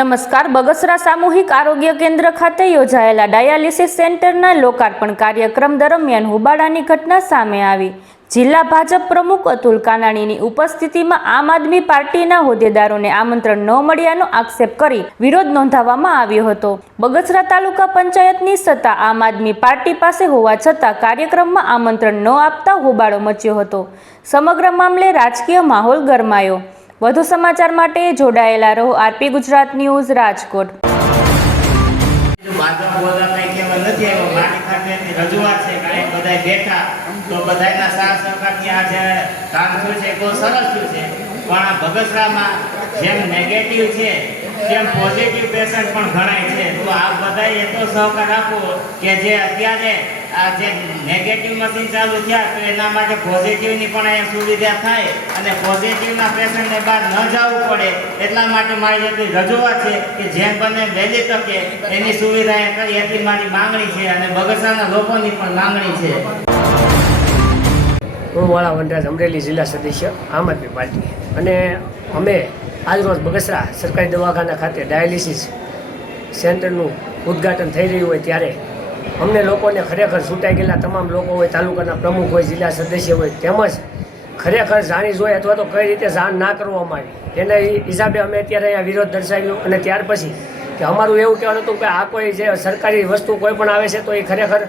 નમસ્કાર. બગસરા સામૂહિક આરોગ્ય કેન્દ્ર ખાતે યોજાયેલા ડાયાલિસિસ સેન્ટરના લોકાર્પણ કાર્યક્રમ દરમિયાન હુબાળાની ઘટના સામે આવી. જિલ્લા ભાજપ પ્રમુખ અતુલ કાનાણીની ઉપસ્થિતિમાં આમ આદમી પાર્ટીના હોદ્દેદારોને આમંત્રણ ન મળ્યાનો આક્ષેપ કરી વિરોધ નોંધાવવામાં આવ્યો હતો. બગસરા તાલુકા પંચાયતની સત્તા આમ આદમી પાર્ટી પાસે હોવા છતાં કાર્યક્રમમાં આમંત્રણ ન આપતા હોબાળો મચ્યો હતો. સમગ્ર મામલે રાજકીય માહોલ ગરમાયો. વધુ સમાચાર માટે જોડાયેલા રહો આરપી ગુજરાત ન્યૂઝ રાજકોટ. રજૂઆત છે કે બધા બેઠા તો બધાના સાથ સહકારથી આ જે કામ થયું છે બહુ સરસ થયું છે. પણ આ બગસરામાં જેમ નેગેટિવ છે તેમ પોઝિટિવ પેશન્ટ પણ ગણાય છે. તો આ બધાએ એટલો સહકાર આપવો કે જે અત્યારે આ જે નેગેટિવ મશીન ચાલુ થયા તો એના માટે પોઝિટિવની પણ અહીંયા સુવિધા થાય અને પોઝિટિવના પેશન્ટને બહાર ન જવું પડે એટલા માટે મારી એટલી રજૂઆત છે કે જેમ બને વહેલી તકે એની સુવિધા કરી એટલી મારી માંગણી છે અને બગસરાના લોકોની પણ માંગણી છે. હું વાળા વનરાજ, અમરેલી જિલ્લા સદસ્ય આમ આદમી પાર્ટી, અને અમે આજરોજ બગસરા સરકારી દવાખાના ખાતે ડાયાલિસિસ સેન્ટરનું ઉદ્ઘાટન થઈ રહ્યું હોય ત્યારે અમને લોકોને ખરેખર છૂટાઈ ગયેલા તમામ લોકો હોય, તાલુકાના પ્રમુખ હોય, જિલ્લા સદસ્ય હોય, તેમજ ખરેખર જાણી જોઈ અથવા તો કઈ રીતે જાણ ના કરવામાં આવી એના હિસાબે અમે અત્યારે અહીંયા વિરોધ દર્શાવ્યો. અને ત્યાર પછી કે અમારું એવું કહેવાનું હતું કે આ કોઈ જે સરકારી વસ્તુ કોઈ પણ આવે છે તો એ ખરેખર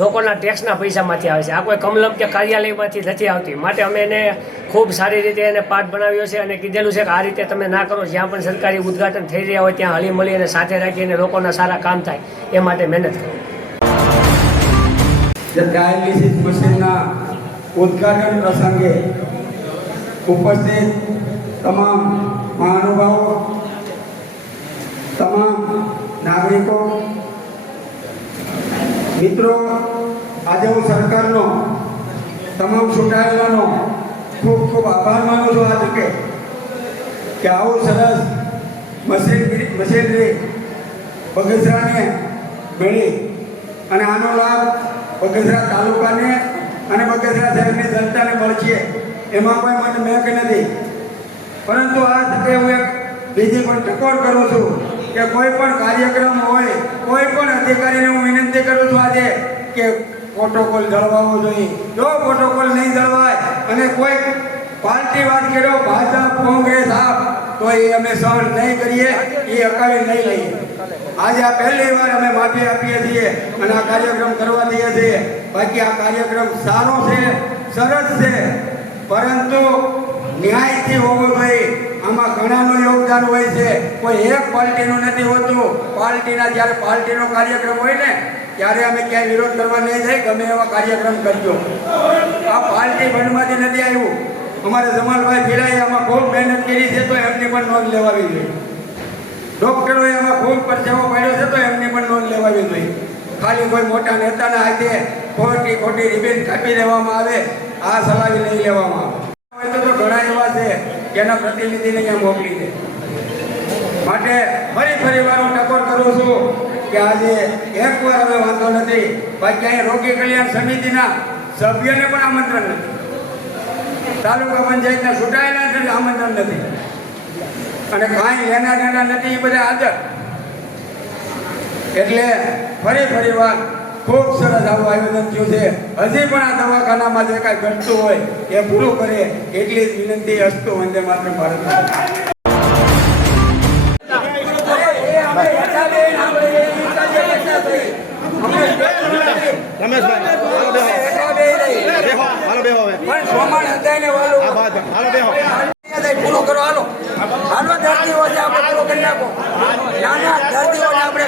લોકોના ટેક્સના પૈસામાંથી આવે છે, આ કોઈ કમલમ કે કાર્યાલયમાંથી નથી આવતી. માટે અમે એને ખૂબ સારી રીતે એને પાઠ બનાવ્યો છે અને કીધેલું છે કે આ રીતે તમે ના કરો. જ્યાં પણ સરકારી ઉદ્ઘાટન થઈ રહ્યા હોય ત્યાં હળી મળી અને સાથે રાખીને લોકોના સારા કામ થાય એ માટે મહેનત કરો. ડાયાલિસિસ મશીનના ઉદ્ઘાટન પ્રસંગે ઉપસ્થિત તમામ મહાનુભાવો, તમામ નાગરિકો, મિત્રો, આજે હું સરકારનો તમામ ચૂંટાયેલાનો ખૂબ ખૂબ આભાર માનું છું. આ તકે કે આવું સરસ મશીનરી બગસરાને મળી અને આનો લાભ બગસરા તાલુકાને અને બગસરા શહેરની જનતાને મળશે એમાં કોઈ મને મેક નથી. પરંતુ આ તકે હું એક બીજી પણ ટકોર કરું છું કે કોઈ પણ કાર્યક્રમ હોય, કોઈ પણ અધિકારીને હું વિનંતી કરું છું આજે કે પ્રોટોકોલ જળવાવો જોઈએ. જો પ્રોટોકોલ નહીં જળવાય અને કોઈ પાર્ટી વાત કર્યો ભાજપ કોંગ્રેસ આપ તો એ અમે સહન નહીં કરીએ, એ અકાવી નહીં લઈએ. આજે આ પહેલી વાર અમે માફી આપીએ છીએ અને આ કાર્યક્રમ કરવા દઈએ છીએ. બાકી આ કાર્યક્રમ સારો છે, સરસ છે, પરંતુ ન્યાયથી હોવો જોઈએ. આમાં ઘણાનું યોગદાન હોય છે, કોઈ એક પાર્ટીનું નથી હોતું. પાર્ટીના જ્યારે પાર્ટીનો કાર્યક્રમ હોય ને ત્યારે અમે ક્યાંય વિરોધ કરવા નહીં જાય, ગમે એવા કાર્યક્રમ કરજો. આ પાર્ટી ફંડમાંથી નથી આવ્યું. અમારે જમાલભાઈ ફિરાઈ આમાં ખૂબ મહેનત કરી છે તો એમની પણ નોંધ લેવાવી જોઈએ. ડૉક્ટરોએ આમાં ખૂબ પરસેવો પાડ્યો છે તો એમની પણ નોંધ લેવાવી જોઈએ. ખાલી કોઈ મોટા નેતાના હાથે ખોટી રિબેન કાપી દેવામાં આવે, આ સલાવી નહીં લેવામાં આવે. તો ઘણા એવા છે કે એના પ્રતિનિધિને અહીંયા મોકલી દે. માટે ફરી વાર હું ટકોર કરું છું કે આજે એકવાર હવે વાંધો નથી. બાકી અહીંયા રોગી કલ્યાણ સમિતિના સભ્યને પણ આમંત્રણ નથી, તાલુકા પંચાયતના ચૂંટાયેલા છે આમંત્રણ નથી, અને કાંઈ લેના દેના નથી, એ બધા હાજર. એટલે ફરી વાર ખૂબ સરસ આવું આયોજન થયું છે. હજી પણ આ દવાખાનામાં જે કાંઈ ઘટતું હોય એ પૂરું કરે એટલી જ વિનંતી. અસ્તુ વંદે માતરમ. ભારત પૂરો કરો. હાલો દર્દીઓ છે આપણે પૂરો કરી નાખો. નાના દર્દીઓને આપણે